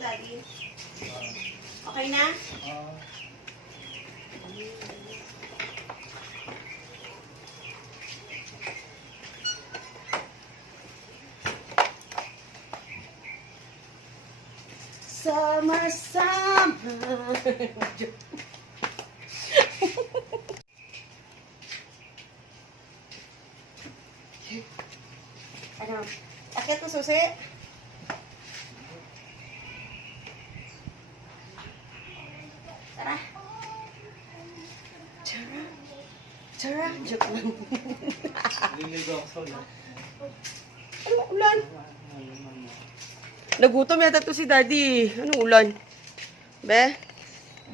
Daddy. Okay na? Summer, summer. Ano? Akit mo susi? Tara. Tara. Tara. Joke lang. Liligo ako sa ulan. Anong ulan? Nagutom yata to si Daddy. Anong ulan? Be?